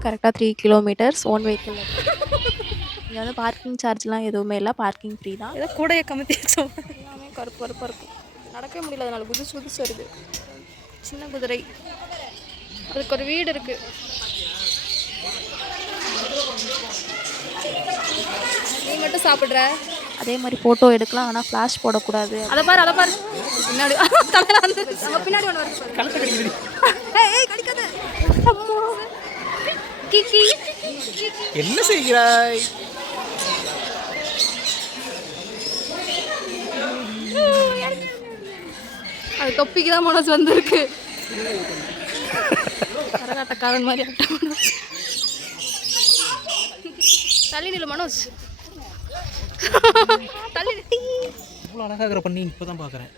ஹோட்டல்லேருந்து கரெக்டாக 3 kilometres own vehicle. இங்கே வந்து பார்க்கிங் சார்ஜ்லாம் எதுவுமே இல்லை, பார்க்கிங் ஃப்ரீ தான். ஏதோ கூடையை கமுத்தி வச்சோம். எல்லாமே கருப்பு கருப்பாக இருக்கும், நடக்கவே முடியல, அதனால புதுசு புதுசு வருது. சின்ன குதிரை, அதுக்கு ஒரு வீடு இருக்குது. நீ மட்டும் சாப்பிட்ற. அதே மாதிரி ஃபோட்டோ எடுக்கலாம், ஆனால் ஃப்ளாஷ் போடக்கூடாது. அதை பாரு, அதை பாரு, பின்னாடி தமிழ் வந்து அங்கே பின்னாடி ஒன்று வருது. கழுத்து கடிக்குது. ஏய் கடிக்காத. அம்மா கிக்கி என்ன செய்கிறாய்? அது தொப்பிக்கு தான் மனோஜ் வந்திருக்கு. கரகாட்டக்காரன் மாதிரி மனோஜ். தள்ளி நில்லு மனோஜ், தள்ளி. இவ்வளோ அழகாக பண்ணி இப்போ தான் பார்க்குறேன்.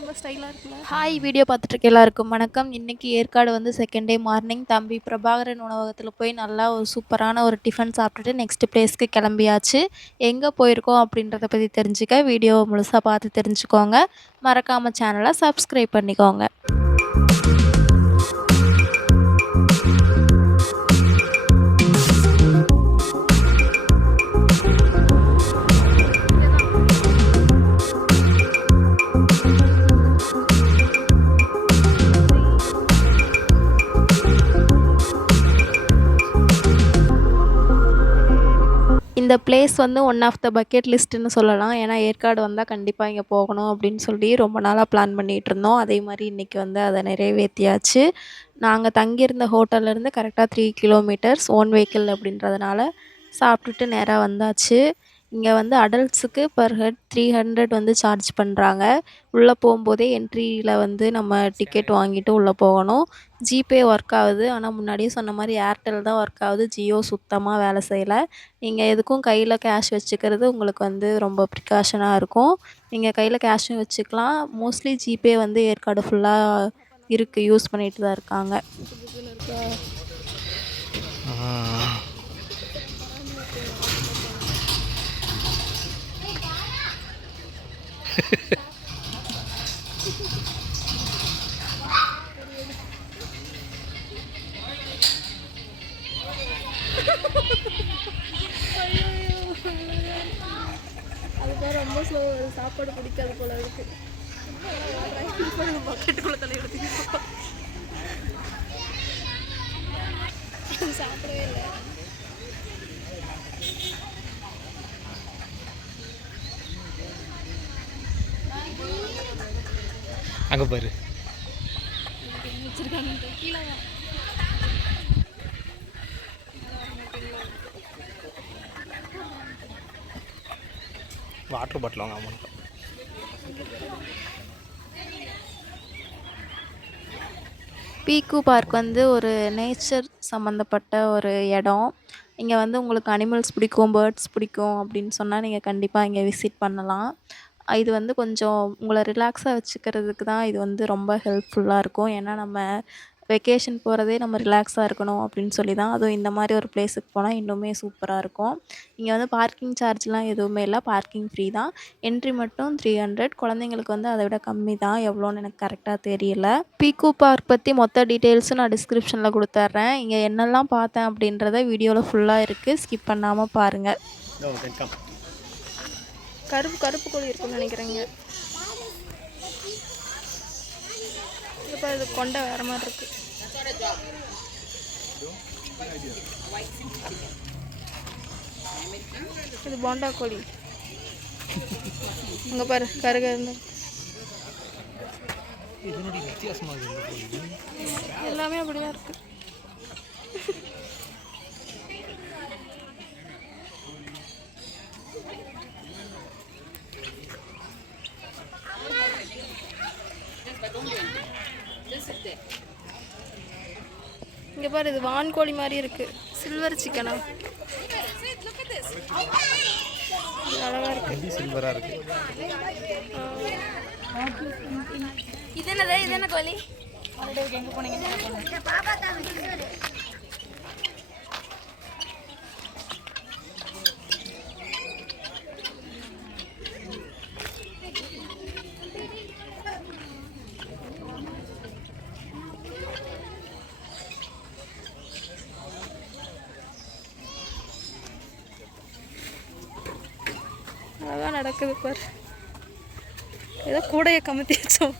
ரொம்ப ஸ்டைலாக இருக்குல்ல. ஹாய், வீடியோ பார்த்துட்டு எல்லாருக்கும் வணக்கம். இன்றைக்கி ஏற்காடு வந்து செகண்ட் டே மார்னிங் தம்பி பிரபாகரன் உணவகத்தில் போய் நல்லா ஒரு சூப்பரான ஒரு டிஃபன் சாப்பிட்டுட்டு நெக்ஸ்ட் பிளேஸ்க்கு கிளம்பியாச்சு. எங்கே போயிருக்கோம் அப்படின்றத பற்றி தெரிஞ்சுக்க வீடியோ முழுசாக பார்த்து தெரிஞ்சுக்கோங்க. மறக்காமல் சேனலை சப்ஸ்கிரைப் பண்ணிக்கோங்க. இந்த பிளேஸ் வந்து ஒன் ஆஃப் த பக்கெட் லிஸ்ட்டுன்னு சொல்லலாம். ஏன்னா ஏற்காடு வந்தால் கண்டிப்பாக இங்கே போகணும் அப்படின்னு சொல்லி ரொம்ப நாளாக பிளான் பண்ணிகிட்டு இருந்தோம். அதே மாதிரி இன்றைக்கி வந்து அதை நிறைவேற்றியாச்சு. நாங்கள் தங்கியிருந்த ஹோட்டல்லேருந்து கரெக்டாக 3 கிலோமீட்டர்ஸ் ஓன் வெஹிக்கிள் அப்படின்றதுனால சாப்பிட்டுட்டு நேராக வந்தாச்சு. இங்கே வந்து அடல்ட்ஸுக்கு பர் ஹெட் 300 வந்து சார்ஜ் பண்ணுறாங்க. உள்ளே போகும்போதே என்ட்ரியில் வந்து நம்ம டிக்கெட் வாங்கிட்டு உள்ளே போகணும். ஜிபே ஒர்க் ஆகுது, ஆனால் முன்னாடியே சொன்ன மாதிரி ஏர்டெல் தான் ஒர்க் ஆகுது, ஜியோ சுத்தமாக வேலை செய்யலை. நீங்கள் எதுக்கும் கையில் கேஷ் வச்சுக்கிறது உங்களுக்கு வந்து ரொம்ப ப்ரிகாஷனாக இருக்கும். நீங்கள் கையில் கேஷும் வச்சுக்கலாம். மோஸ்ட்லி ஜிபே வந்து ஏற்காடு ஃபுல்லாக இருக்குது, யூஸ் பண்ணிட்டு தான் இருக்காங்க. அதுதான் ரொம்ப ஸ்லோ, சாப்பாடு பிடிக்காது போல இருக்கு. பக்கெட்டுக்குள்ள தலை எடுத்து சாப்பிடவே இல்லை. அங்கே பாரு வச்சிருக்காங்க கீழே. வாட்டர் பாட்டில் வாங்க. ஆமாம், பீக்கு பார்க் வந்து ஒரு நேச்சர் சம்மந்தப்பட்ட ஒரு இடம். இங்கே வந்து உங்களுக்கு அனிமல்ஸ் பிடிக்கும், பேர்ட்ஸ் பிடிக்கும் அப்படின்னு சொன்னால் நீங்கள் கண்டிப்பாக இங்கே விசிட் பண்ணலாம். இது வந்து கொஞ்சம் உங்களை ரிலாக்ஸாக வச்சுக்கிறதுக்கு தான் இது வந்து ரொம்ப ஹெல்ப்ஃபுல்லாக இருக்கும். ஏன்னா நம்ம வெக்கேஷன் போகிறதே நம்ம ரிலாக்ஸாக இருக்கணும் அப்படின்னு சொல்லி தான். அதுவும் இந்த மாதிரி ஒரு பிளேஸுக்கு போனால் இன்னுமே சூப்பராக இருக்கும். இங்கே வந்து பார்க்கிங் சார்ஜ்லாம் எதுவுமே இல்லை, பார்க்கிங் ஃப்ரீ தான். என்ட்ரி மட்டும் 300. குழந்தைங்களுக்கு வந்து அதை விட கம்மி தான், எவ்வளோன்னு எனக்கு கரெக்டாக தெரியல. பீக்கு பார்க் பற்றி மொத்த டீட்டெயில்ஸும் நான் டிஸ்கிரிப்ஷனில் கொடுத்துட்றேன். இங்கே என்னெல்லாம் பார்த்தேன் அப்படின்றத வீடியோவில் ஃபுல்லாக இருக்குது, ஸ்கிப் பண்ணாமல் பாருங்கள். கருப்பு கருப்பு கோழி இருக்குன்னு நினைக்கிறேங்க. இப்போ இது கொண்டை வேறு மாதிரி இருக்கு. இது போண்டா கோழி. அங்கே பாரு கருகருன்னு எல்லாமே அப்படிதான் இருக்கு. இங்கே பாரு, இது வான்கோழி மாதிரி இருக்கு, சில்வர் சிக்கனா, அழகா இருக்கு. சில்வராக இருக்கு. இது என்னது, இது என்ன கோழி? எங்கே போனீங்க? நடக்குது பாரு. ஏதோ கூடைய கமுத்தி வச்சோம்.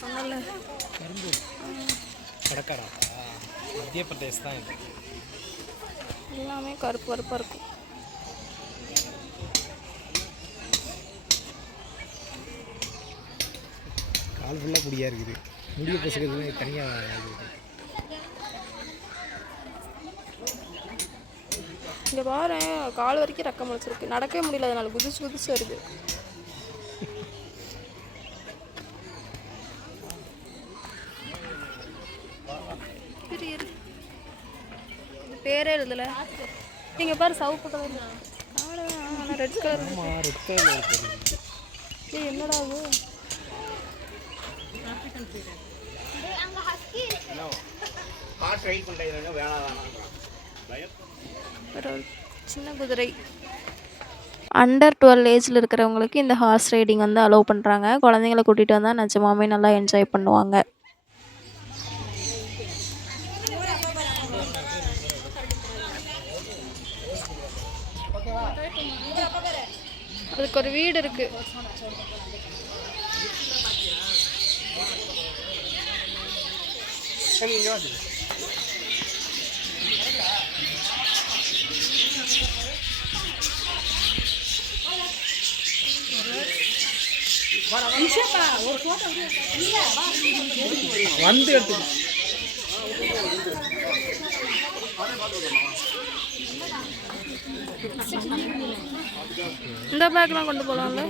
சொன்னல கடற்கடா மத்திய பிரதேஷ் தான் இது. எல்லாமே கருப்பு கருப்பாக இருக்கும். கால் ஃபுல்லாக முடியாக இருக்குது. முடிய பசுக்கிறது தனியாக. இங்கே பாரு, கால் வரைக்கும் ரக்கம் முளைச்சிருக்கு. நடக்கவே முடியல, அதனால குதிச்சு குதிச்சு வருது. பேரே எழுதல. நீங்கள் பாரு, சவுப்பு கலர். ஆனால் ரெட் கலர். என்னடா அது? சின்ன குதிரை. அண்டர் 12 ஏஜில் இருக்கிறவங்களுக்கு இந்த ஹார்ஸ் ரைடிங் வந்து அலோவ் பண்ணுறாங்க. குழந்தைங்கள கூட்டிகிட்டு வந்தால் நிஜமாவே நல்லா என்ஜாய் பண்ணுவாங்க. அதுக்கு ஒரு வீடு இருக்கு. வந்து எடுத்து இந்த பேக்லாம் கொண்டு போகலாம்ல.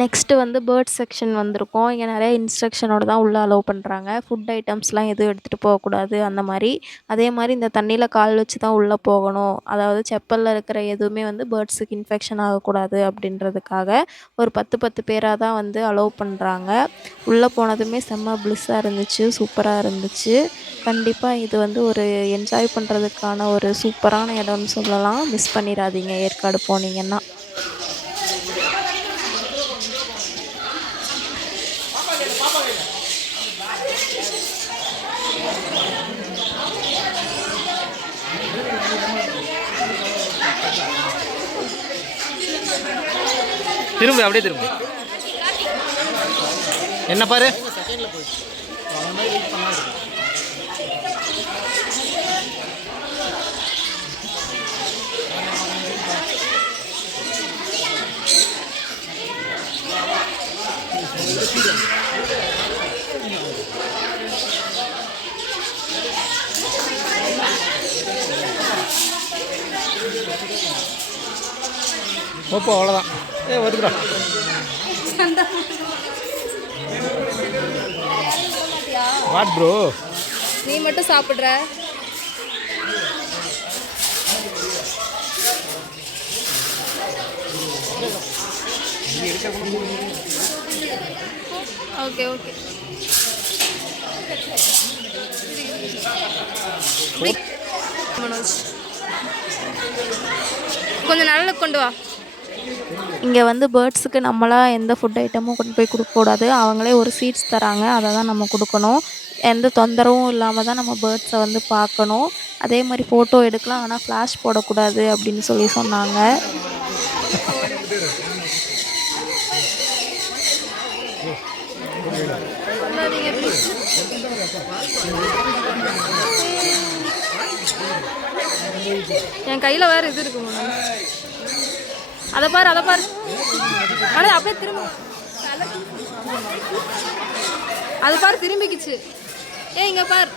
நெக்ஸ்ட்டு வந்து பேர்ட் செக்ஷன் வந்திருக்கோம். இங்கே நிறைய இன்ஸ்ட்ரக்ஷனோட தான் உள்ளே அலோவ் பண்ணுறாங்க. ஃபுட் ஐட்டம்ஸ்லாம் எதுவும் எடுத்துகிட்டு போகக்கூடாது அந்த மாதிரி. அதே மாதிரி இந்த தண்ணியில் கால் வச்சு தான் உள்ளே போகணும். அதாவது செப்பலில் இருக்கிற எதுவுமே வந்து பேர்ட்ஸுக்கு இன்ஃபெக்ஷன் ஆகக்கூடாது அப்படின்றதுக்காக ஒரு 10 பேராக தான் வந்து அலோவ் பண்ணுறாங்க. உள்ளே போனதுமே செம்ம பிளிஸ்ஸாக இருந்துச்சு, சூப்பராக இருந்துச்சு. கண்டிப்பாக இது வந்து ஒரு என்ஜாய் பண்ணுறதுக்கான ஒரு சூப்பரான இடம்னு சொல்லலாம். மிஸ் பண்ணிடாதீங்க ஏற்காடு போனீங்கன்னா. திரும்ப அப்படியே திரும்ப. என்ன பாரு, ஓப்போ அவ்வளோதான். வருதுடா. வாட் ப்ரோ, நீ மட்டும் சாப்பிட்ற. Okay okay. கொஞ்சம் நல்லா கொண்டு வா. இங்கே வந்து பேர்ட்ஸுக்கு நம்மளாக எந்த ஃபுட் ஐட்டமும் கொண்டு போய் கொடுக்கக்கூடாது. அவங்களே ஒரு சீட்ஸ் தராங்க, அதை தான் நம்ம கொடுக்கணும். எந்த தொந்தரவும் இல்லாமல் தான் நம்ம பேர்ட்ஸை வந்து பார்க்கணும். அதே மாதிரி ஃபோட்டோ எடுக்கலாம், ஆனால் ஃப்ளாஷ் போடக்கூடாது அப்படின்னு சொல்லி சொன்னாங்க. என் கையில் வேறு இது இருக்கு. அதை பாரு, அதை பாரு. ஆனால் அப்படியே திரும்ப அது பாரு, திரும்பிக்குச்சு. இங்கே பாரு,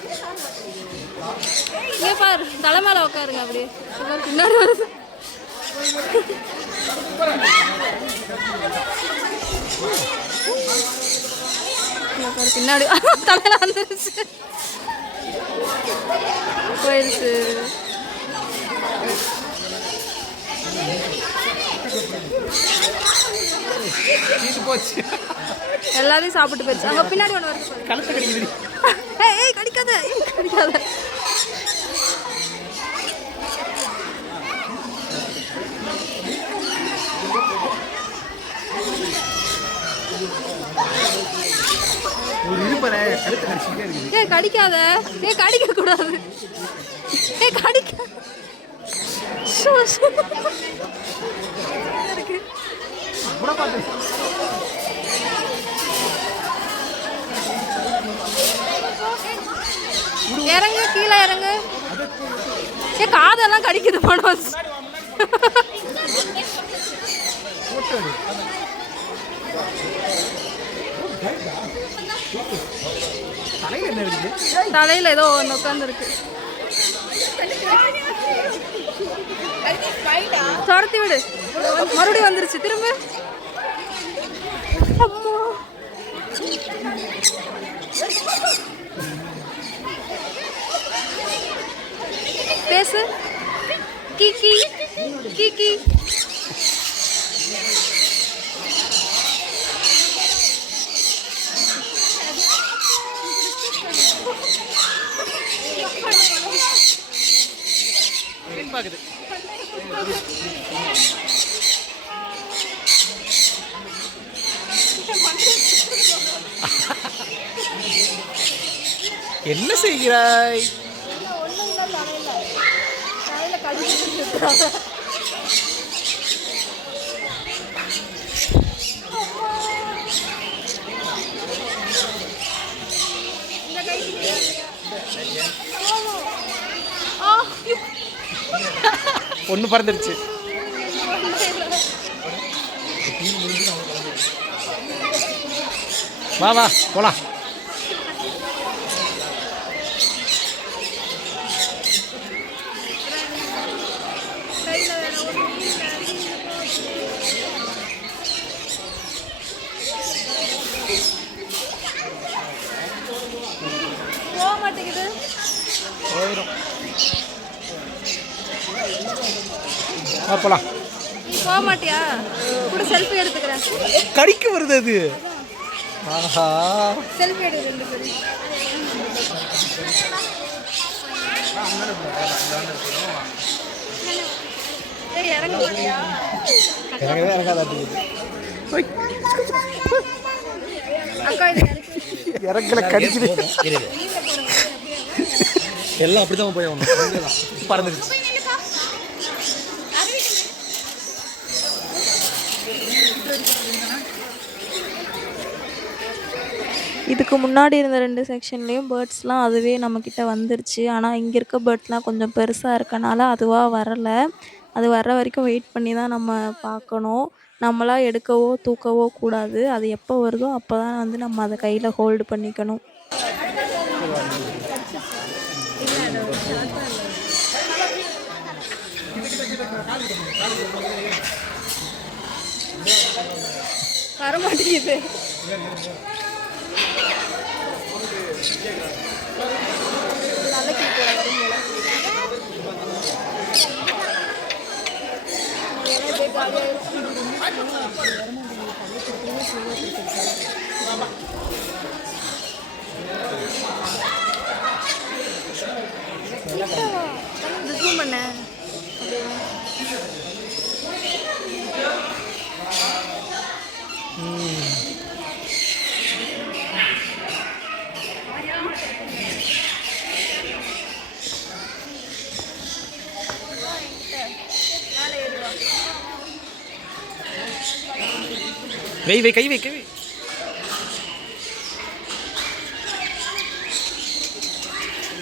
இங்கே பாரு, தலை மேலே உட்காருங்க. அப்படியே பின்னாடி வருது. பின்னாடி தலையில வந்துருச்சு, போயிடுச்சு. எல்லாத்தையும் சாப்பிட்டு போயிடுச்சு. அங்கே பின்னாடி ஒன்று வருது, கழுத்து கடிக்குது. ஏய் கடிக்காத, கடிக்காத. கடிச்சிட்டே இருக்குது. ஏய் கடிக்காத, ஏய் கடிக்க கூடாது, ஏய் கடிக்க ஷோ ஷோ இருக்கு. கூட பாத்து இறங்கு, கீழே இறங்கு. ஏ காதெல்லாம் கடிக்குது மனோஜ். தலையில என்ன இருக்குது? தலையில ஏதோ ஒன்று உட்காந்துருக்கு. துரத்தி விடு, மறுபடியும் வந்துருச்சு திரும்ப. அம்மா பேசு. Kiki Kiki. பாக்குது. என்ன செய்கிறாய்? ஒன்று பறந்துருச்சு. வா வா போலாம். போக மாட்டேங்குது. போயிடும். வா போலாம். நீ போக மாட்டியா? கூட செல்ஃபி எடுத்துக்கிறேன். கடிக்க வருது அது. ஆஹா செல்ஃபி எடு ரெண்டு பேரும். ஏய் இறங்க மாட்டியா? இறங்கவே இறங்காது. அக்கா இது இறக்கி. இறங்கல கடிக்குது. எல்லாம் அப்படிதான் போய் ஆகணும். பறந்துருச்சு. இதுக்கு முன்னாடி இருந்த 2 செக்ஷன்லேயும் பேர்ட்ஸ்லாம் அதுவே நம்மக்கிட்ட வந்துருச்சு. ஆனால் இங்கே இருக்க பேர்ட்ஸ்லாம் கொஞ்சம் பெருசாக இருக்கனால அதுவாக வரலை. அது வர்ற வரைக்கும் வெயிட் பண்ணி தான் நம்ம பார்க்கணும். நம்மளா எடுக்கவோ தூக்கவோ கூடாது. அது எப்போ வருதோ அப்போ தான் வந்து நம்ம அதை கையில் ஹோல்டு பண்ணிக்கணும். வரமாட்டேங்குது. ஜூம் பண்ண வெய் வெய் கை வை கை வை.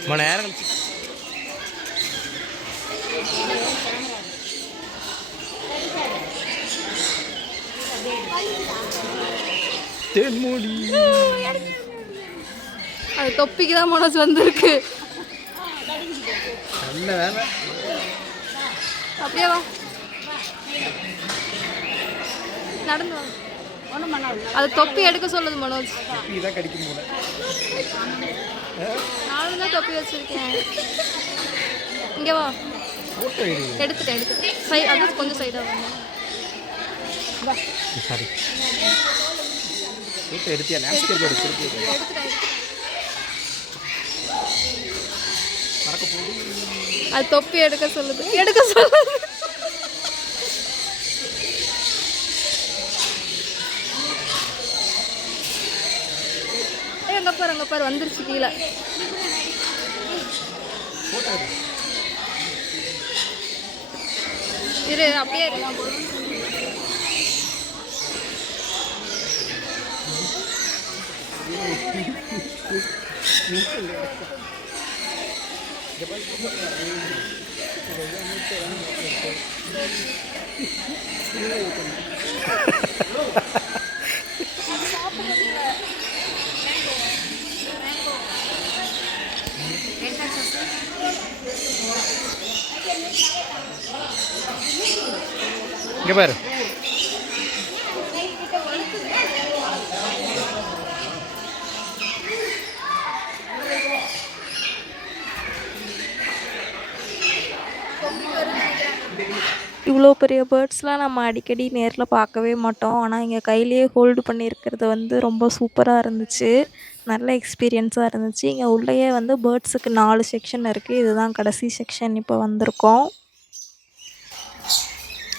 மணி நேரம் கழிச்சு தென்மொழி. அது தொப்பிக்கு தான் மனசு வந்திருக்கு. நல்ல வேலை. அப்படியே வா, நடந்து வா. ஒன்றும் பண்ணாது. அது தொப்பி எடுக்க சொல்லுது மனோஜ். இதான் கடிக்கும் போல. நானும் தான் தொப்பி வச்சிருக்கேன். இங்கே வா. ஃபோட்டோ எடுத்துட்டேன். அது கொஞ்சம் சைடாக வாங்க. Sorry photo எடுத்தியா? லேண்ட்ஸ்கேப் எடுத்து எடுத்துட்டேன். மறக்க போகுது. அது தொப்பி எடுக்க சொல்லுது. எடுக்க சொல்லுது. எங்க அங்கே பாரு வந்துருச்சு கீழே. இரு அப்படியே இரு. இங்கே பாரு. இவ்வளோ பெரிய பேர்ட்ஸ்லாம் நம்ம அடிக்கடி நேரில் பார்க்கவே மாட்டோம். ஆனால் இங்கே கையிலேயே ஹோல்டு பண்ணியிருக்கிறது வந்து ரொம்ப சூப்பராக இருந்துச்சு. நல்ல எக்ஸ்பீரியன்ஸாக இருந்துச்சு. இங்கே உள்ளேயே வந்து பேர்ட்ஸுக்கு 4 செக்ஷன் இருக்குது. இதுதான் கடைசி செக்ஷன் இப்போ வந்திருக்கோம்.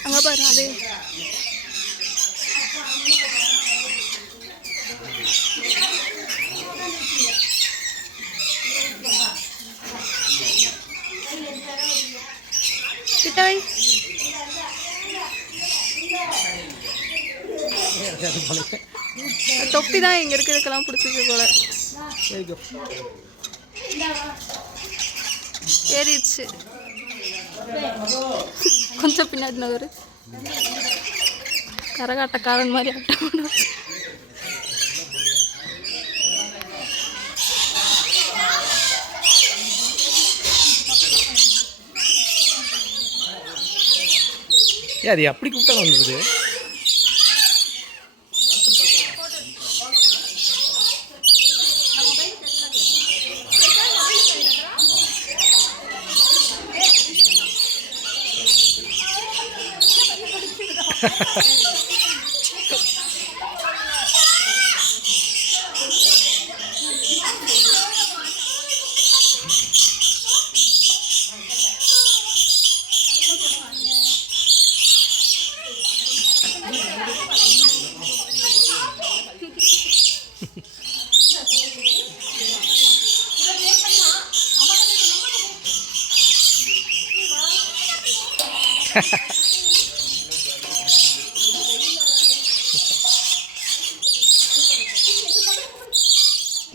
அங்கே பாரு அது. கிட்ட வை. தொப்பி தான் இங்கே இருக்கிறதுக்கெல்லாம் பிடிச்சிருக்கு போல. ஏறிடுச்சு. கொஞ்சம் பின்னாடி நகரு. கரகாட்டக்காரன் மாதிரி ஆட்டம். அது அப்படி கூப்பிட்டா வந்துடுது.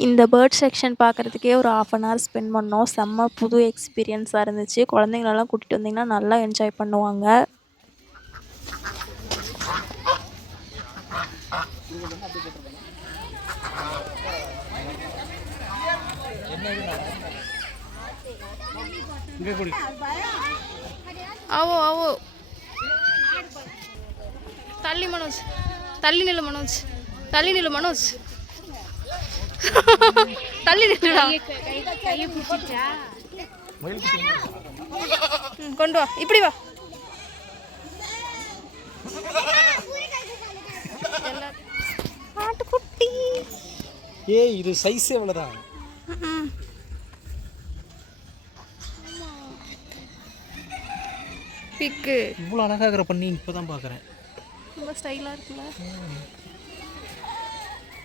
இந்த பேர்ட் செக்ஷன் பார்க்குறதுக்கே ஒரு 1/2 அன் ஹவர் ஸ்பெண்ட் பண்ணோம். செம்ம புது எக்ஸ்பீரியன்ஸாக இருந்துச்சு. குழந்தைங்களெல்லாம் கூட்டிகிட்டு வந்திங்கன்னா நல்லா என்ஜாய் பண்ணுவாங்க. ஆவோ ஆவோ. தள்ளி மனோஜ், தள்ளி நில்லு மனோஜ், தள்ளி நில்லு மனோஜ், தள்ளி நில்லுடா. கொண்டு வா, இப்படி வா. ஆட்டுக்குட்டி. ஏய் இது சைஸ் எவ்வளோதான்? பிக்கு இவ்வளோ அழகாகிற பண்ணி இப்போ தான் பார்க்குறேன். ரொம்ப ஸ்டைலாக இருக்குல்ல.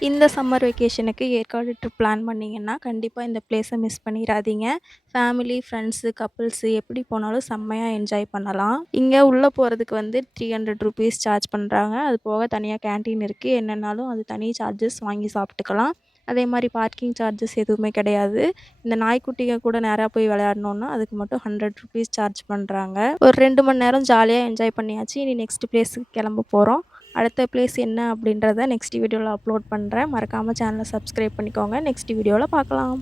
இந்த சம்மர் வெக்கேஷனுக்கு ஏற்காடு ட்ரிப் பிளான் பண்ணிங்கன்னா கண்டிப்பாக இந்த பிளேஸை மிஸ் பண்ணிடாதீங்க. ஃபேமிலி, ஃப்ரெண்ட்ஸு, கப்புள்ஸு எப்படி போனாலும் செம்மையாக என்ஜாய் பண்ணலாம். இங்கே உள்ளே போகிறதுக்கு வந்து 300 ருபீஸ் சார்ஜ் பண்ணுறாங்க. அது போக தனியாக கேன்டீன் இருக்குது. என்னென்னாலும் அது தனி சார்ஜஸ் வாங்கி சாப்பிட்டுக்கலாம். அதே மாதிரி பார்க்கிங் சார்ஜஸ் எதுவுமே கிடையாது. இந்த நாய்க்குட்டிங்க கூட நேராக போய் விளையாடணுன்னா அதுக்கு மட்டும் 100 ருபீஸ் சார்ஜ் பண்ணுறாங்க. ஒரு 2 மணி நேரம் ஜாலியாக என்ஜாய் பண்ணியாச்சு. இனி நெக்ஸ்ட் பிளேஸுக்கு கிளம்ப போகிறோம். அடுத்த பிளேஸ் என்ன அப்படின்றத நெக்ஸ்ட் வீடியோவில் அப்லோட் பண்ணுறேன். மறக்காமல் சேனலை சப்ஸ்கிரைப் பண்ணிக்கோங்க. நெக்ஸ்ட் வீடியோவில் பார்க்கலாம்.